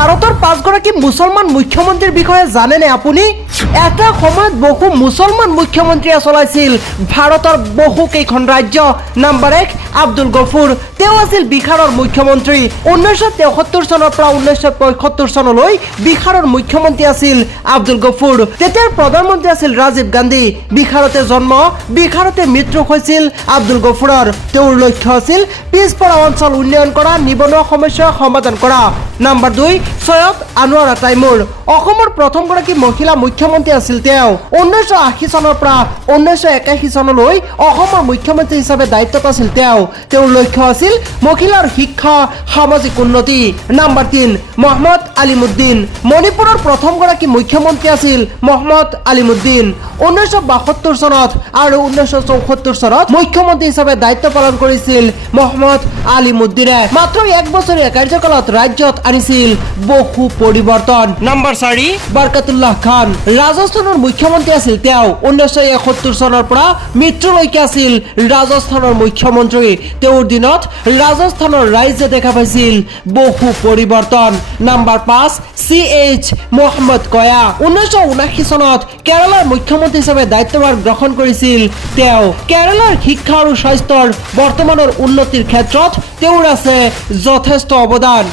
ভাৰতৰ 5গৰাকী মুছলমান মুখ্যমন্ত্ৰীৰ বিষয়ে জানেনে আপুনি? এটা সময়ত বহু মুছলমান মুখ্যমন্ত্ৰীয়ে চলাইছিল ভাৰতৰ বহুকেইখন ৰাজ্য। নম্বৰ 1 আব্দুল গফুৰ, তেওঁ আছিল বিহাৰৰ মুখ্যমন্ত্ৰী। 1973 চনৰ পৰা 1975 চনলৈ বিহাৰৰ মুখ্যমন্ত্ৰী আছিল আব্দুল গফুৰ। তেতিয়াৰ প্ৰধানমন্ত্ৰী আছিল ৰাজীৱ গান্ধী। বিহাৰতে জন্ম, বিহাৰতে মৃত্যু হৈছিল আব্দুল গফুৰৰ। তেওঁৰ লক্ষ্য আছিল পিছপৰা অঞ্চল উন্নয়ন কৰা, নিবনুৱা সমস্যা সমাধান কৰা। নম্বৰ 2 সৈয়দ আনোৱাৰা তাইমুৰ, অসমৰ প্ৰথমগৰাকী মহিলা মুখ্যমন্ত্ৰী আছিল তেওঁ। 1980 চনৰ পৰা 1981 চনলৈ অসমৰ মুখ্যমন্ত্ৰী হিচাপে দায়িত্বত আছিল তেওঁ। তেওঁৰ লক্ষ্য আছিল মহিলাৰ শিক্ষা, সামাজিক উন্নতি। নম্বৰ 3 মহম্মদ আলিমুদ্দিন, মণিপুৰৰ প্ৰথমগৰাকী মুখ্যমন্ত্ৰী আছিল মহম্মদ আলিমুদ্দিন। 1972 চনত আৰু 1974 চনত মুখ্যমন্ত্ৰী হিচাপে দায়িত্ব পালন কৰিছিল মহম্মদ আলিমুদ্দিনে। মাত্ৰ 1 বছৰীয়া কাৰ্যকালত ৰাজ্যত আনিছিল বহু পৰিৱৰ্তন। নম্বৰ 4 বৰকাতুল্লাহ খান, ৰাজস্থানৰ মুখ্যমন্ত্ৰী আছিল তেওঁ। 1971 চনৰ পৰা মৃত্যুলৈকে আছিল ৰাজস্থানৰ মুখ্যমন্ত্ৰী। তেওঁৰ দিনত ৰাজস্থানৰ ৰাইজে দেখা পাইছিল বহু পৰিৱৰ্তন। নম্বৰ 5 CH মহম্মদ কয়া, 1979 চনত কেৰালাৰ মুখ্যমন্ত্ৰী হিচাপে দায়িত্বভাৰ গ্ৰহণ কৰিছিল তেওঁ। কেৰালাৰ শিক্ষা আৰু স্বাস্থ্যৰ বৰ্তমানৰ উন্নতিৰ ক্ষেত্ৰত তেওঁৰ আছে যথেষ্ট অৱদান।